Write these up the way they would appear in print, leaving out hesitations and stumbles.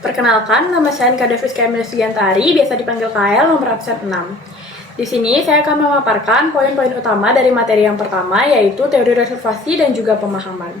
Perkenalkan, nama saya Anka Davis Kamil Sugiantari, biasa dipanggil KL, nomor absen 6. Di sini saya akan memaparkan poin-poin utama dari materi yang pertama, yaitu teori reservasi dan juga pemahaman.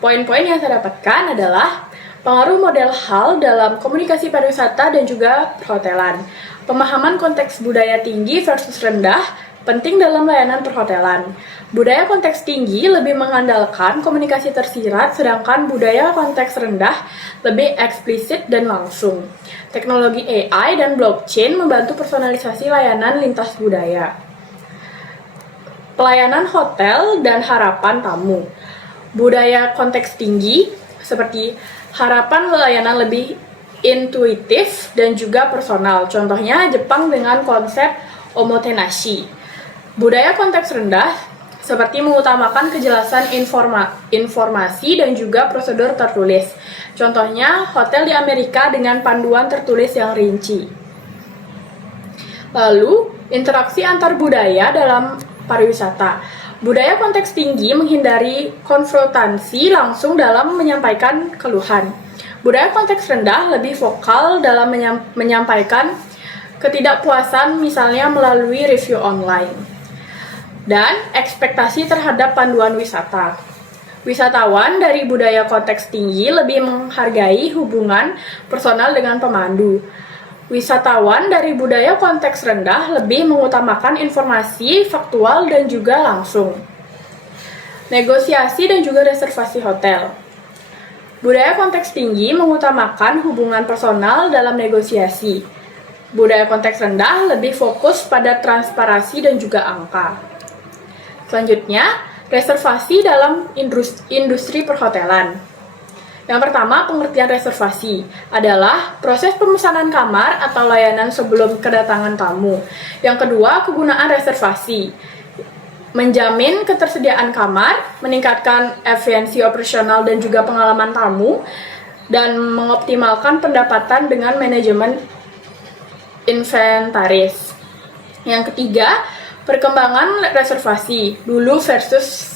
Poin-poin yang saya dapatkan adalah pengaruh model HAL dalam komunikasi pariwisata dan juga perhotelan, pemahaman konteks budaya tinggi versus rendah, penting dalam layanan perhotelan. Budaya konteks tinggi lebih mengandalkan komunikasi tersirat, sedangkan budaya konteks rendah lebih eksplisit dan langsung. Teknologi AI dan blockchain membantu personalisasi layanan lintas budaya. Pelayanan hotel dan harapan tamu. Budaya konteks tinggi seperti harapan layanan lebih intuitif dan juga personal. Contohnya Jepang dengan konsep omotenashi. Budaya konteks rendah seperti mengutamakan kejelasan informasi dan juga prosedur tertulis. Contohnya hotel di Amerika dengan panduan tertulis yang rinci. Lalu, interaksi antar budaya dalam pariwisata. Budaya konteks tinggi menghindari konfrontasi langsung dalam menyampaikan keluhan. Budaya konteks rendah lebih vokal dalam menyampaikan ketidakpuasan, misalnya melalui review online. Dan ekspektasi terhadap panduan wisata. Wisatawan dari budaya konteks tinggi lebih menghargai hubungan personal dengan pemandu. Wisatawan dari budaya konteks rendah lebih mengutamakan informasi faktual dan juga langsung. Negosiasi dan juga reservasi hotel. Budaya konteks tinggi mengutamakan hubungan personal dalam negosiasi. Budaya konteks rendah lebih fokus pada transparansi dan juga angka. Selanjutnya, reservasi dalam industri perhotelan. Yang pertama, pengertian reservasi adalah proses pemesanan kamar atau layanan sebelum kedatangan tamu. Yang kedua, kegunaan reservasi. Menjamin ketersediaan kamar, meningkatkan efisiensi operasional dan juga pengalaman tamu, dan mengoptimalkan pendapatan dengan manajemen inventaris. Yang ketiga, perkembangan reservasi dulu versus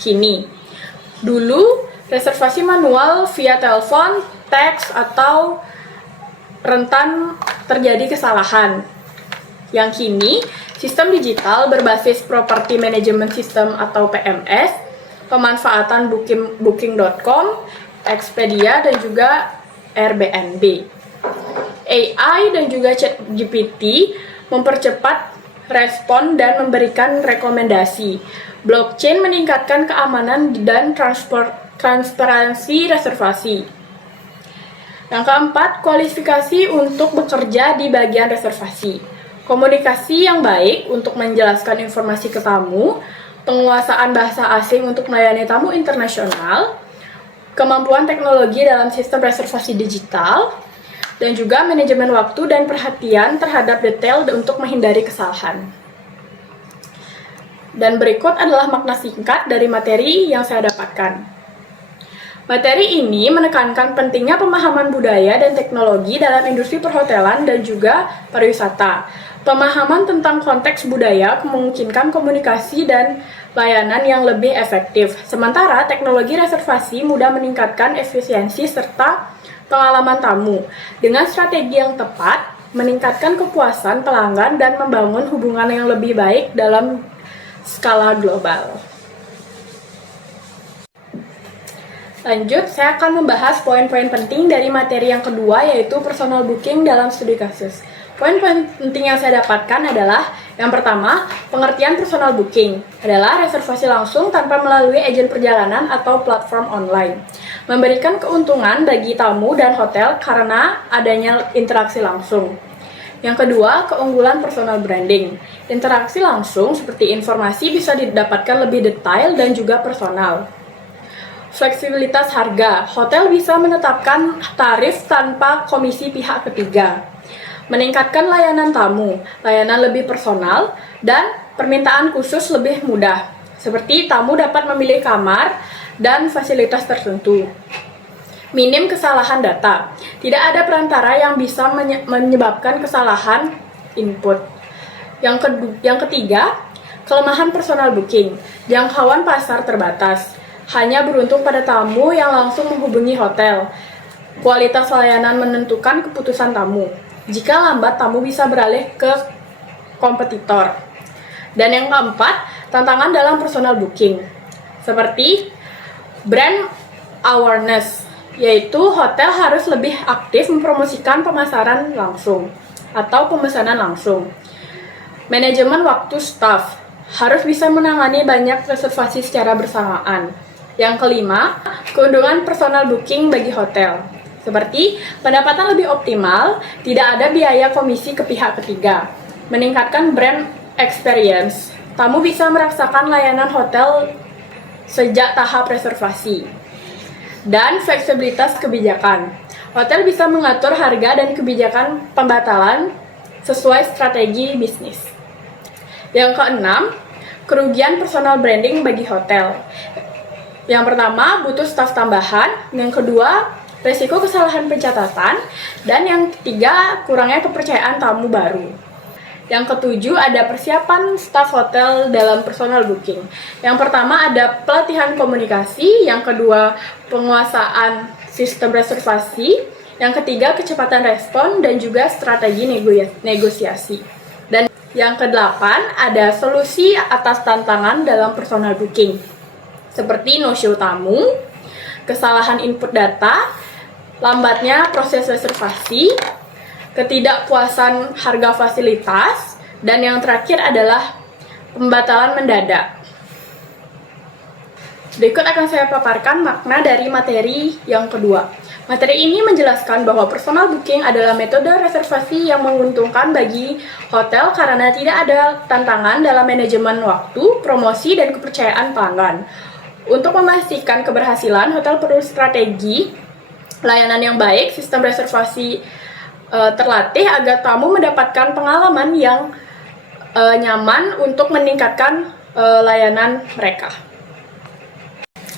kini. Dulu, reservasi manual via telepon, teks, atau rentan terjadi kesalahan. Yang kini, sistem digital berbasis Property Management System atau PMS, pemanfaatan booking.com, Expedia, dan juga Airbnb. AI dan juga ChatGPT mempercepat respon dan memberikan rekomendasi. Blockchain meningkatkan keamanan dan transparansi reservasi. Yang keempat, kualifikasi untuk bekerja di bagian reservasi. Komunikasi yang baik untuk menjelaskan informasi ke tamu, penguasaan bahasa asing untuk melayani tamu internasional, kemampuan teknologi dalam sistem reservasi digital, dan juga manajemen waktu dan perhatian terhadap detail untuk menghindari kesalahan. Dan berikut adalah makna singkat dari materi yang saya dapatkan. Materi ini menekankan pentingnya pemahaman budaya dan teknologi dalam industri perhotelan dan juga pariwisata. Pemahaman tentang konteks budaya memungkinkan komunikasi dan layanan yang lebih efektif. Sementara teknologi reservasi mudah meningkatkan efisiensi serta pengalaman tamu. Dengan strategi yang tepat, meningkatkan kepuasan pelanggan dan membangun hubungan yang lebih baik dalam skala global. Lanjut, saya akan membahas poin-poin penting dari materi yang kedua, yaitu personal booking dalam studi kasus. Poin-poin penting yang saya dapatkan adalah yang pertama, pengertian personal booking adalah reservasi langsung tanpa melalui agen perjalanan atau platform online. Memberikan keuntungan bagi tamu dan hotel karena adanya interaksi langsung. Yang kedua, keunggulan personal branding. Interaksi langsung seperti informasi bisa didapatkan lebih detail dan juga personal. Fleksibilitas harga. Hotel bisa menetapkan tarif tanpa komisi pihak ketiga. Meningkatkan layanan tamu, layanan lebih personal, dan permintaan khusus lebih mudah. Seperti tamu dapat memilih kamar dan fasilitas tertentu. Minim kesalahan data. Tidak ada perantara yang bisa menyebabkan kesalahan input. Yang ketiga, kelemahan personal booking. Jangkauan pasar terbatas. Hanya beruntung pada tamu yang langsung menghubungi hotel. Kualitas layanan menentukan keputusan tamu. Jika lambat, tamu bisa beralih ke kompetitor. Dan yang keempat, tantangan dalam personal booking. Seperti brand awareness, yaitu hotel harus lebih aktif mempromosikan pemasaran langsung atau pemesanan langsung. Manajemen waktu staff harus bisa menangani banyak reservasi secara bersamaan. Yang kelima, keuntungan personal booking bagi hotel. Seperti pendapatan lebih optimal, tidak ada biaya komisi ke pihak ketiga. Meningkatkan brand experience. Tamu bisa merasakan layanan hotel sejak tahap reservasi. Dan fleksibilitas kebijakan. Hotel bisa mengatur harga dan kebijakan pembatalan sesuai strategi bisnis. Yang keenam, kerugian personal branding bagi hotel. Yang pertama, butuh staf tambahan. Yang kedua, resiko kesalahan pencatatan. Dan yang ketiga, kurangnya kepercayaan tamu baru. Yang ketujuh, ada persiapan staf hotel dalam personal booking. Yang pertama, ada pelatihan komunikasi. Yang kedua, penguasaan sistem reservasi. Yang ketiga, kecepatan respon dan juga strategi negosiasi. Dan yang kedelapan, ada solusi atas tantangan dalam personal booking. Seperti no-show tamu, kesalahan input data, lambatnya proses reservasi, ketidakpuasan harga fasilitas, dan yang terakhir adalah pembatalan mendadak. Berikut akan saya paparkan makna dari materi yang kedua. Materi ini menjelaskan bahwa personal booking adalah metode reservasi yang menguntungkan bagi hotel karena tidak ada tantangan dalam manajemen waktu, promosi, dan kepercayaan pelanggan. Untuk memastikan keberhasilan, hotel perlu strategi layanan yang baik, sistem reservasi terlatih agar tamu mendapatkan pengalaman yang nyaman untuk meningkatkan layanan mereka.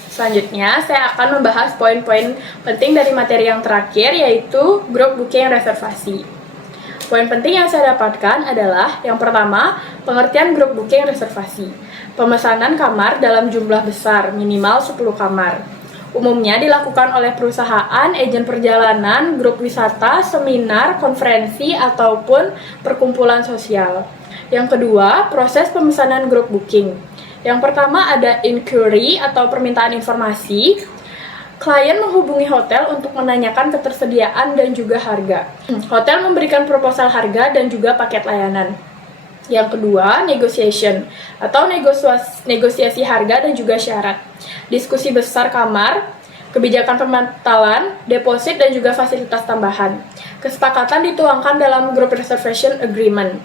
Selanjutnya, saya akan membahas poin-poin penting dari materi yang terakhir, yaitu grup booking reservasi. Poin penting yang saya dapatkan adalah, yang pertama, pengertian grup booking reservasi. Pemesanan kamar dalam jumlah besar, minimal 10 kamar. Umumnya dilakukan oleh perusahaan, agen perjalanan, grup wisata, seminar, konferensi, ataupun perkumpulan sosial. Yang kedua, proses pemesanan grup booking. Yang pertama ada inquiry atau permintaan informasi. Klien menghubungi hotel untuk menanyakan ketersediaan dan juga harga. Hotel memberikan proposal harga dan juga paket layanan. Yang kedua, negotiation atau negosiasi harga dan juga syarat. Diskusi besar kamar, kebijakan pembatalan, deposit dan juga fasilitas tambahan. Kesepakatan dituangkan dalam group reservation agreement.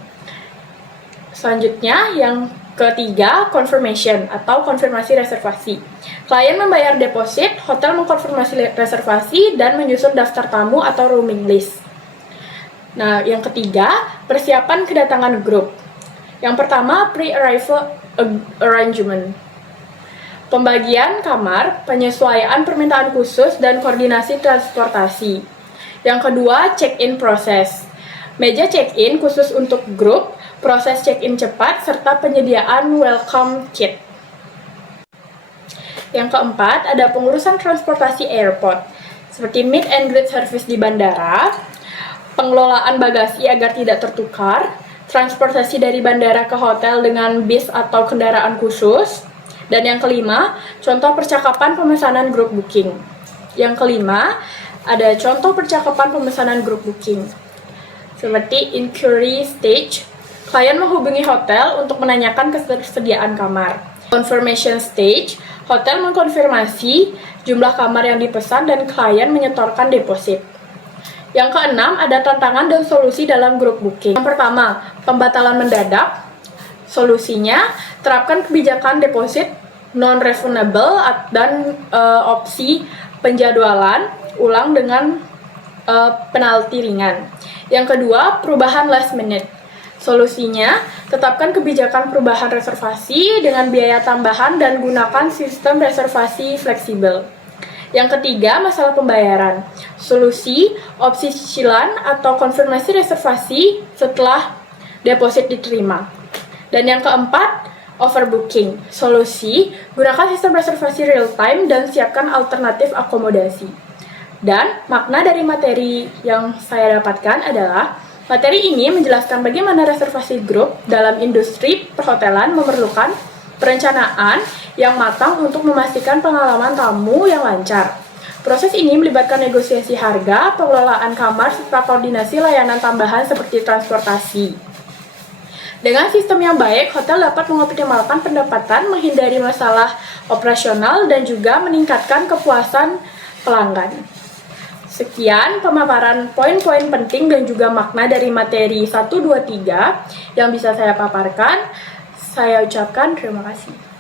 Selanjutnya, yang ketiga, confirmation atau konfirmasi reservasi. Klien membayar deposit, hotel mengkonfirmasi reservasi dan menyusun daftar tamu atau rooming list. Nah, yang ketiga, persiapan kedatangan grup. Yang pertama, pre-arrival arrangement. Pembagian kamar, penyesuaian permintaan khusus, dan koordinasi transportasi. Yang kedua, check-in proses. Meja check-in khusus untuk grup, proses check-in cepat, serta penyediaan welcome kit. Yang keempat, ada pengurusan transportasi airport, seperti meet and greet service di bandara, pengelolaan bagasi agar tidak tertukar, transportasi dari bandara ke hotel dengan bis atau kendaraan khusus, dan yang kelima, contoh percakapan pemesanan grup booking. Yang kelima, ada contoh percakapan pemesanan grup booking, seperti inquiry stage, klien menghubungi hotel untuk menanyakan ketersediaan kamar. Confirmation stage, hotel mengkonfirmasi jumlah kamar yang dipesan dan klien menyetorkan deposit. Yang keenam, ada tantangan dan solusi dalam grup booking. Yang pertama, pembatalan mendadak. Solusinya, terapkan kebijakan deposit non-refundable dan opsi penjadwalan ulang dengan penalti ringan. Yang kedua, perubahan last minute. Solusinya, tetapkan kebijakan perubahan reservasi dengan biaya tambahan dan gunakan sistem reservasi fleksibel. Yang ketiga, masalah pembayaran. Solusi, opsi cicilan atau konfirmasi reservasi setelah deposit diterima. Dan yang keempat, overbooking. Solusi, gunakan sistem reservasi real time dan siapkan alternatif akomodasi. Dan makna dari materi yang saya dapatkan adalah materi ini menjelaskan bagaimana reservasi grup dalam industri perhotelan memerlukan perencanaan yang matang untuk memastikan pengalaman tamu yang lancar. Proses ini melibatkan negosiasi harga, pengelolaan kamar, serta koordinasi layanan tambahan seperti transportasi. Dengan sistem yang baik, hotel dapat mengoptimalkan pendapatan, menghindari masalah operasional, dan juga meningkatkan kepuasan pelanggan. Sekian pemaparan poin-poin penting dan juga makna dari materi 1, 2, 3 yang bisa saya paparkan. Saya ucapkan terima kasih.